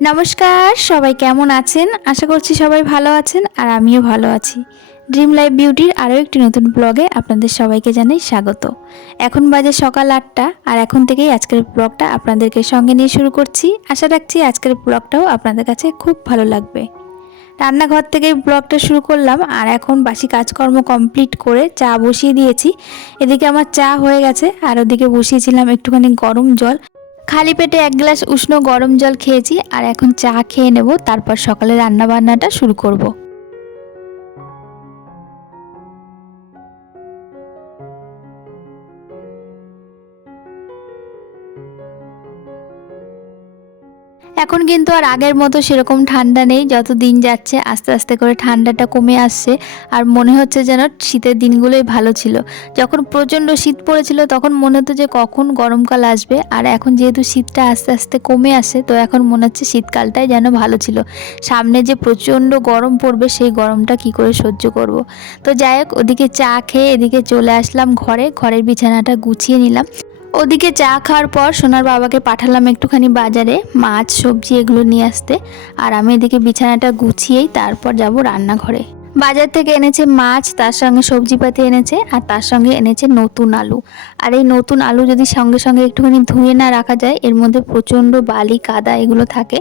নমস্কার, সবাই কেমন আছেন? আশা করছি সবাই ভালো আছেন আর আমিও ভালো আছি। ড্রিম লাইফ বিউটির আরও একটি নতুন ব্লগে আপনাদের সবাইকে জানাই স্বাগত। এখন বাজে সকাল ৮টা আর এখন থেকেই আজকের ব্লগটা আপনাদেরকে সঙ্গে নিয়ে শুরু করছি। আশা রাখছি আজকের ব্লগটাও আপনাদের কাছে খুব ভালো লাগবে। রান্নাঘর থেকেই ব্লগটা শুরু করলাম আর এখন বাসি কাজকর্ম কমপ্লিট করে চা বসিয়ে দিয়েছি। এদিকে আমার চা হয়ে গেছে আর ওদিকে বসিয়েছিলাম একটুখানি গরম জল। খালি পেটে এক গ্লাস উষ্ণ গরম জল খেয়েছি আর এখন চা খেয়ে নেব, তারপর সকালে রান্না বান্নাটা শুরু করব। এখন কিন্তু আর আগের মতো সেরকম ঠান্ডা নেই, যত দিন যাচ্ছে আস্তে আস্তে করে ঠান্ডাটা কমে আসছে আর মনে হচ্ছে যেন শীতের দিনগুলোই ভালো ছিল। যখন প্রচণ্ড শীত পড়েছিল তখন মনে হতো যে কখন গরমকাল আসবে, আর এখন যেহেতু শীতটা আস্তে আস্তে কমে আসে তো এখন মনে হচ্ছে শীতকালটাই যেন ভালো ছিল। সামনে যে প্রচণ্ড গরম পড়বে সেই গরমটা কি করে সহ্য করব। তো যাই হোক, ওদিকে চা খেয়ে এদিকে চলে আসলাম ঘরের বিছানাটা গুছিয়ে নিলাম। ওদিকে চা খাওয়ার পর সোনার বাবাকে পাঠালাম একটুখানি বাজারে মাছ সবজি এগুলো নিয়ে আসতে, আর আমি এদিকে বিছানাটা গুছিয়েই তারপর যাব রান্নাঘরে। বাজার থেকে এনেছে মাছ, তার সঙ্গে সবজিপাতি এনেছে আর তার সঙ্গে এনেছে নতুন আলু। আর এই নতুন আলু যদি সঙ্গে সঙ্গে একটুখানি ধুয়ে না রাখা যায়, এর মধ্যে প্রচণ্ড বালি কাদা এগুলো থাকে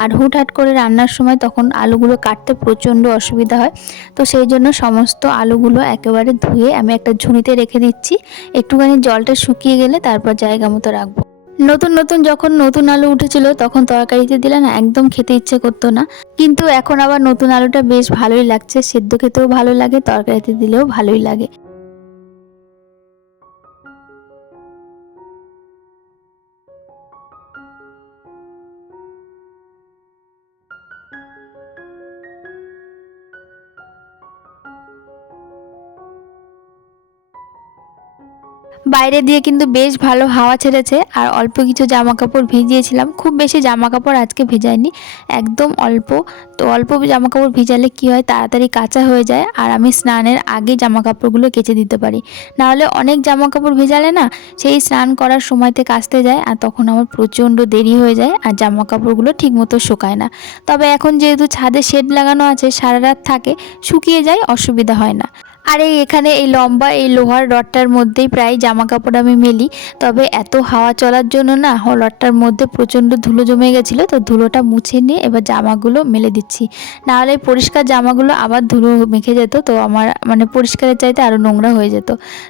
আর হুটহাট করে রান্নার সময় তখন আলুগুলো কাটতে প্রচণ্ড অসুবিধা হয়। তো সেই জন্য সমস্ত আলুগুলো একেবারে ধুয়ে আমি একটা ঝুড়িতে রেখে দিচ্ছি। একটুখানি জলটা শুকিয়ে গেলে তারপর জায়গা মতো রাখবো। নতুন নতুন যখন নতুন আলু উঠেছিল তখন তরকারিতে দিলে না একদম খেতে ইচ্ছে করতো না, কিন্তু এখন আবার নতুন আলুটা বেশ ভালোই লাগছে, সেদ্ধ খেতেও ভালো লাগে, তরকারিতে দিলেও ভালোই লাগে। বাইরে দিয়ে কিন্তু বেশ ভালো হাওয়া ছেড়েছে আর অল্প কিছু জামা কাপড় ভিজিয়েছিলাম, খুব বেশি জামা কাপড় আজকে ভেজাইনি, একদম অল্প। তো অল্প জামা কাপড় ভিজালে কি হয়, তাড়াতাড়ি কাঁচা হয়ে যায় আর আমি স্নানের আগে জামা কাপড়গুলো কেচে দিতে পারি। নাহলে অনেক জামা কাপড় ভেজালে না সেই স্নান করার সময়তে কাচতে যায় আর তখন আমার প্রচণ্ড দেরি হয়ে যায় আর জামা কাপড়গুলো ঠিকমতো শুকায় না। তবে এখন যেহেতু ছাদে শেড লাগানো আছে, সারা রাত থাকে, শুকিয়ে যায়, অসুবিধা হয় না। আর এখানে এই লম্বা এই লোহার রডটার মধ্যেই প্রায় জামা কাপড় আমি মেলি। তবে এত হাওয়া চলার জন্য না রডটার মধ্যে প্রচণ্ড ধুলো জমে গেছিলো, তো ধুলোটা মুছে নিয়ে এবার জামাগুলো মেলে দিচ্ছি। নাহলে পরিষ্কার জামাগুলো আবার ধুলো মেখে যেত, তো আমার মানে পরিষ্কারের চাইতে আরও নোংরা হয়ে যেত।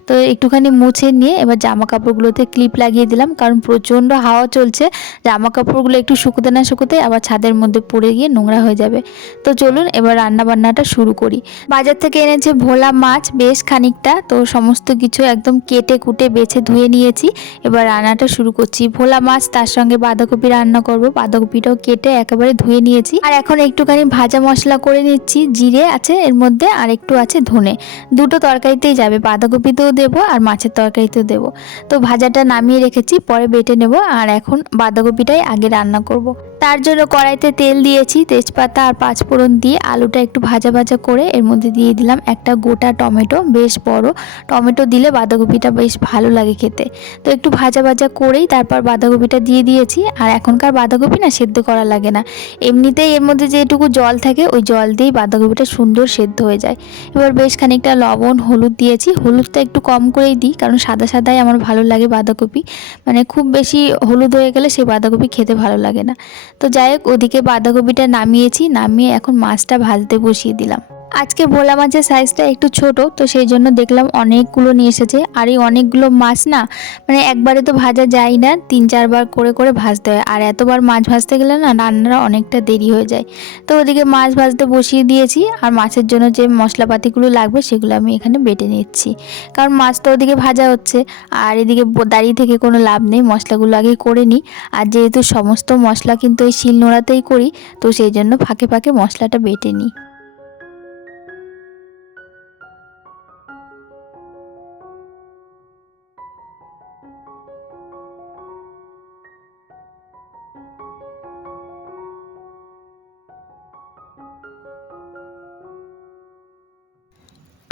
তো একটুখানি মুছে নিয়ে এবার জামা কাপড়গুলোতে ক্লিপ লাগিয়ে দিলাম, কারণ প্রচণ্ড হাওয়া চলছে, জামা কাপড়গুলো একটু শুকোতে না শুকোতে আবার ছাদের মধ্যে পড়ে গিয়ে নোংরা হয়ে যাবে। তো চলুন এবার রান্না বান্নাটা শুরু করি। বাজার থেকে এনেছে ভোলা মাছ বেশ খানিকটা, তো সমস্ত কিছু একদম কেটে কুটে বেছে ধুয়ে নিয়েছি। এবার রান্নাটা শুরু করছি। ভোলা মাছ, তার সঙ্গে বাঁধাকপি রান্না করব, বাঁধাকপিটাও কেটে একেবারে ধুয়ে নিয়েছি। আর এখন একটুখানি ভাজা মশলা করে নিচ্ছি, জিরে আছে এর মধ্যে আর একটু আছে ধনে, দুটো তরকারিতেই যাবে, বাঁধাকপিতেও দেবো আর মাছের তরকারিতেও দেবো। তো ভাজাটা নামিয়ে রেখেছি, পরে বেটে নেব। আর এখন বাঁধাকপিটাই আগে রান্না করব। তার জন্য কড়াইতে তেল দিয়েছি, তেজপাতা আর পাঁচফোড়ন দিয়ে আলুটা একটু ভাজা ভাজা করে এর মধ্যে দিয়ে দিলাম একটা গোটা টমেটো, বেশ বড় টমেটো দিলে বাঁধাকপিটা বেশ ভালো লাগে খেতে। তো একটু ভাজা ভাজা করেই তারপর বাঁধাকপিটা দিয়ে দিয়েছি। আর এখনকার বাঁধাকপি না সেদ্ধ করা লাগে না, এমনিতেই এর মধ্যে যেটুকু জল থাকে ওই জল দিয়েই বাঁধাকপিটা সুন্দর সেদ্ধ হয়ে যায়। এবার বেশ খানিকটা লবণ হলুদ দিয়েছি, হলুদটা একটু কম করেই দিই কারণ সাদা সাদাই আমার ভালো লাগে বাঁধাকপি, মানে খুব বেশি হলুদ হয়ে গেলে সেই বাঁধাকপি খেতে ভালো লাগে না। তো যাই হোক, ওদিকে বাঁধাকপিটা নামিয়েছি, নামিয়ে এখন মাছটা ভাজতে বসিয়ে দিলাম। আজকে ভোলা মাছের সাইজটা একটু ছোট, তো সেই জন্য দেখলাম অনেকগুলো নিয়ে এসেছে। আর এই অনেকগুলো মাছ না মানে একবারে তো ভাজা যায় না, 3-4 বার করে করে ভাজতে হয়, আর এতবার মাছ ভাজতে গেলে না রান্নাটা অনেকটা দেরি হয়ে যায়। তো ওদিকে মাছ ভাজতে বসিয়ে দিয়েছি আর মাছের জন্য যে মশলাপাতিগুলো লাগবে সেগুলো আমি এখানে বেটে নিচ্ছি, কারণ মাছ তো ওদিকে ভাজা হচ্ছে আর এদিকে দাঁড়িয়ে থেকে কোনো লাভ নেই, মশলাগুলো আগে করে নিই। আর যেহেতু সমস্ত মশলা কিন্তু এই শিলনোড়াতেই করি, তো সেই জন্য ফাঁকে ফাঁকে মশলাটা বেটে নিই।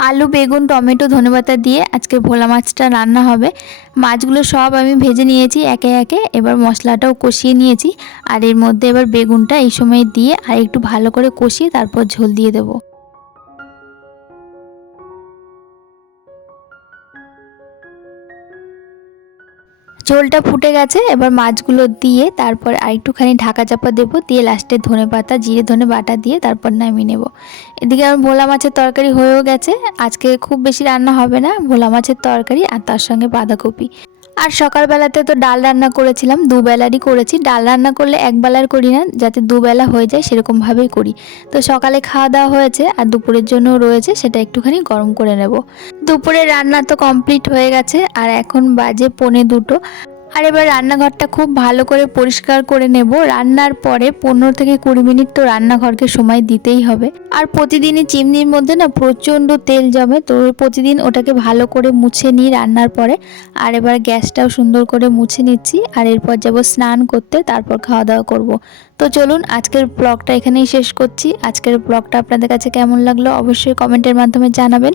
আলু, বেগুন, টমেটো, ধনেপাতা দিয়ে আজকে ভোলা মাছটা রান্না হবে। মাছগুলো সব আমি ভেজে নিয়েছি একে একে। এবার মশলাটাও কষিয়ে নিয়েছি। আর এর মধ্যে এবার বেগুনটা এই সময় দিয়ে আর একটু ভালো করে কষিয়ে তারপর ঝোল দিয়ে দেবো। ঝোলটা ফুটে গেছে, এবার মাছগুলো দিয়ে তারপর আরেকটুখানি ঢাকা চাপা দেবো, দিয়ে লাস্টে ধনেপাতা, জিরে ধনে বাটা দিয়ে তারপর নামিয়ে নেব। এদিকে আমার ভোলা মাছের তরকারি হয়েও গেছে। আজকে খুব বেশি রান্না হবে না, ভোলা মাছের তরকারি আর তার সঙ্গে বাঁধাকপি। আর সকালবেলাতে তো ডাল রান্না করেছিলাম, দুবেলারই করেছি। ডাল রান্না করলে একবেলার করি না, যাতে দুবেলা হয়ে যায় সেরকমভাবেই করি। তো সকালে খাওয়া দাওয়া হয়েছে আর দুপুরের জন্য রয়েছে, সেটা একটুখানি গরম করে নেব। দুপুরের রান্না তো কমপ্লিট হয়ে গেছে আর এখন বাজে 1:45। আর এবার রান্নাঘরটা খুব ভালো করে পরিষ্কার করে নেব। রান্নার পরে 15 থেকে 20 মিনিট তো রান্নাঘরকে সময় দিতেই হবে। আর প্রতিদিনই চিমনির মধ্যে না প্রচণ্ড তেল জমে, তো প্রতিদিন ওটাকে ভালো করে মুছে নিই রান্নার পরে। আর এবার গ্যাসটাও সুন্দর করে মুছে নিচ্ছি। আর এরপর যাব স্নান করতে, তারপর খাওয়া দাওয়া করব। তো চলুন আজকের ব্লগটা এখানেই শেষ করছি। আজকের ব্লগটা আপনাদের কাছে কেমন লাগলো অবশ্যই কমেন্টের মাধ্যমে জানাবেন।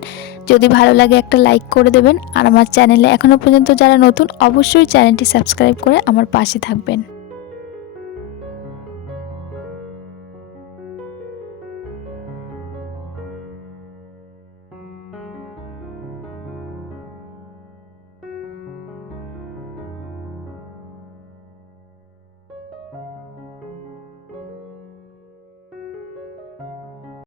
যদি ভালো লাগে একটা লাইক করে দেবেন। আর আমার চ্যানেলে এখনও পর্যন্ত যারা নতুন, অবশ্যই চ্যানেলটি সাবস্ক্রাইব করে আমার পাশে থাকবেন।